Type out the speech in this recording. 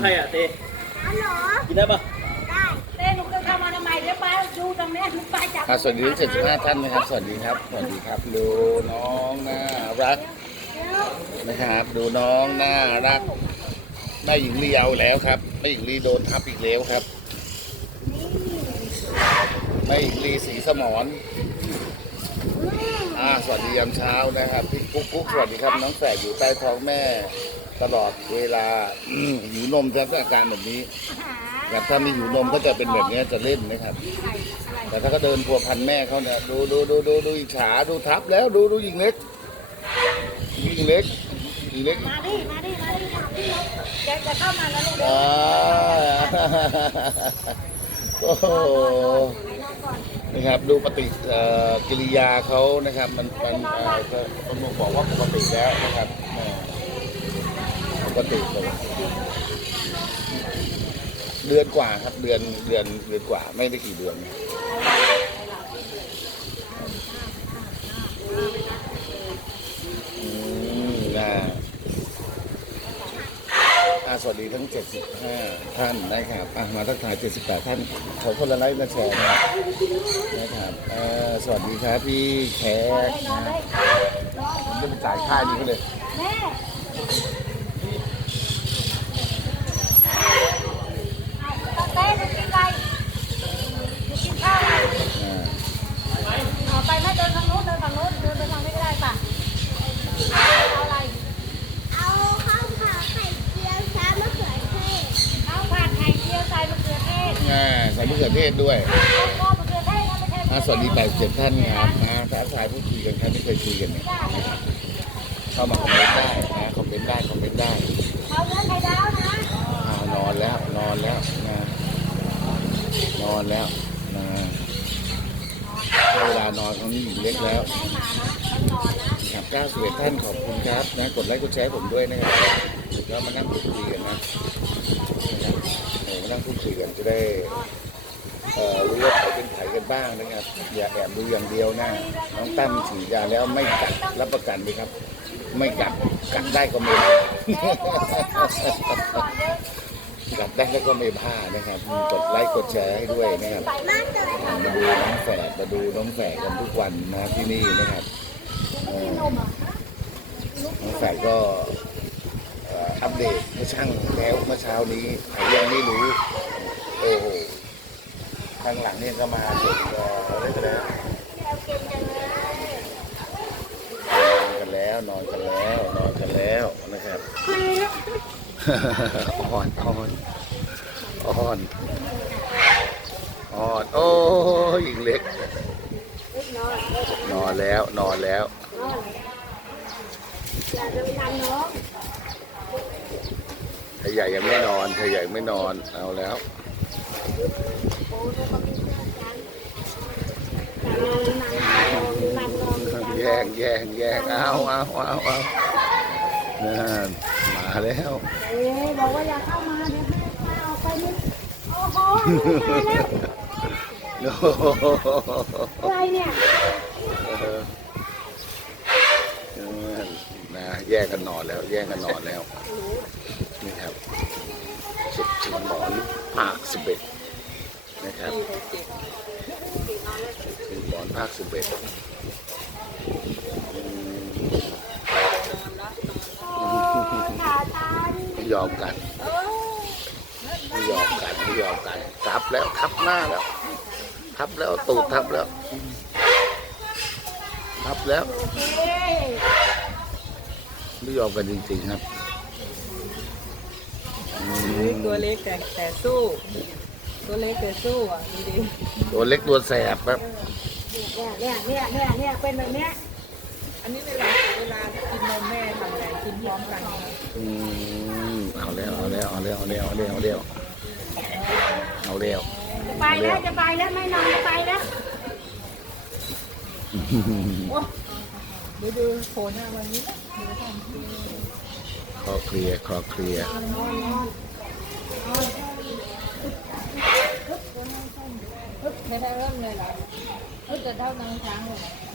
ใครอะเต้ฮัลโหลกินได้ปะได้เต้หนูจะเข้ามาทำไมเดี๋ยวป้าดูตรงเนี้ยหนูป้าจับอะสวัสดีทั้ง75ท่านนะครับ สวัสดีครับ สวัสดีครับ ดูน้องน่ารักนะครับ ดูน้องน่ารักแม่หญิงลีเอาแล้วครับแม่หญิงลีโดนทับอีกแล้วครับแม่หญิงลีสีสมอนอ่าสวัสดียามเช้านะครับพี่กุ๊กกุ๊กสวัสดีครับ น้องแฝดอยู่ใต้ท้องแม่ ตลอดเวลาอืมหิวนมจะอาการแบบนี้ครับถ้าไม่หิวนมก็จะเป็นแบบนี้จะเล่นนะครับ แต่ถ้าเขาเดินพัวพันแม่เขาเนี่ยดูดูดูดูดูอิจฉาดูทับแล้วดูดูยิงเล็กยิงเล็กยิงเล็กมาดิมาดิมาดิมาดิแกจะเข้ามาแล้วลูกอ่าโอ้โหนะครับดูปฏิเอ่อกิริยาเขานะครับ มันมันเอ่อก็คนบอกว่าปกติแล้วนะครับ เออปกติเดือนกว่าครับ เดือนเดือนเดือนกว่า ไม่ได้กี่เดือนอืมนะอาสวัสดีทั้ง 75 ท่านนะครับอะมาทักทาย 78 ท่าน ขอคนละไลค์มาแชร์นะครับนะครับสวัสดีครับพี่แขกนะผมจะไปจ่ายค่านี้เขาเลย แม่เต้จะกินอะไรจะกินข้าวอะไร อ่า เอาไปไม่เดินทางโน้นเดินทางโน้นเดินไปทางนี้ก็ได้ป่ะเอาอะไร เอาข้าวผัดไข่เจียวช้ามะเขือเทศ ข้าวผัดไข่เจียวใส่มะเขือเทศ อ่า ใส่มะเขือเทศด้วยข้าวก็มะเขือเทศนะไม่ใช่อ่าสวัสดี87ท่านครับนะทักทายพูดคุยกันครับไม่เคยคุยกันเนี่ยเข้ามาคอมเมนต์ได้นะคอมเมนต์ได้คอมเมนต์ได้เอาเนื้อไข่ดาวนะอ่านอนแล้วนอนแล้วนะนอนแล้วนะเวลานอนของหญิงเล็กแล้วให้มานะต้องนอนนะครับ91ท่านขอบคุณครับนะกดไลค์กดแชร์ผมด้วยนะครับแล้วมานั่งพูดคุยกันนะ พูดคุยกันจะได้รู้ว่าใครเป็นใครกันบ้างนะครับ อย่าแอบดูอย่างเดียวนะน้องตั้มฉีดยาแล้วไม่กัดรับประกันไหมครับ ไม่กัดกัดได้ก็ไม่กัดได้แล้วก็ไม่พลานะครับ กดไลค์กดแชร์ให้ด้วยนะครับมาดูน้องแฝดมาดูน้องแฝดกันทุกวันนะที่นี่นะครับน้องแฝดก็ อ่ออัปเดตให้ช่างแล้วเมื่อเช้านี้เขายังไม่รู้โอ้โหข้างหลังเนี่ยก็มาสุดเอ่อเรียกอะไรนะนอนกันแล้วนอนกันแล้วนอนกันแล้วนะครับอ่อนอ่อนอ่อนอ่อนโอ้ยอีกเล็ก นอนแล้วนอนแล้วอย่าจะไปทำน้อง เธอใหญ่ยังไม่นอนเธอใหญ่ไม่นอนเอาแล้วแย่งแย่งแย่งเอาเอาเอาเอานั่นมาแล้วเอ๊ะบอกว่าอย่าเข้ามาเดี๋ยวแม่พาออกไปนี่โอ้โหมาแล้วโอ้โหอะไรเนี่ยนะแยกกันนอนแล้ว แยกกันนอนแล้วนี่ครับ สุดชิงหมอนภาคสิบเอ็ดนะครับชิงหมอนภาคสิบเอ็ดไม่ยอมกันไม่ยอมกันไม่ยอมกันทับแล้วทับหน้าแล้ว ทับแล้วตูดทับแล้ว ทับแล้วไม่ยอมกันจริงๆครับ ตัวเล็กแต่แต่สู้ ตัวเล็กแต่สู้อะดูดิตัวเล็กตัวแสบครับเนี่ยเนี่ยเนี่ยเนี่ยเนี่ยเป็นแบบเนี้ยอันนี้เวลาเวลากินนมแม่ทำอะไรกินพร้อมกันนะอืมเอาแล้วเอาแล้วเอาแล้วเอาแล้วเอาแล้วเอาแล้วเอาแล้วจะไปแล้วจะไปแล้วไม่นอนจะไปแล้วโอ้ดูดูโผล่หน้าวันนี้ดูทค อเคลียร์คอเคลียร์ไม่ได้เริ่มเลยเหรอเพิ่งจะเท่านางช้างเลย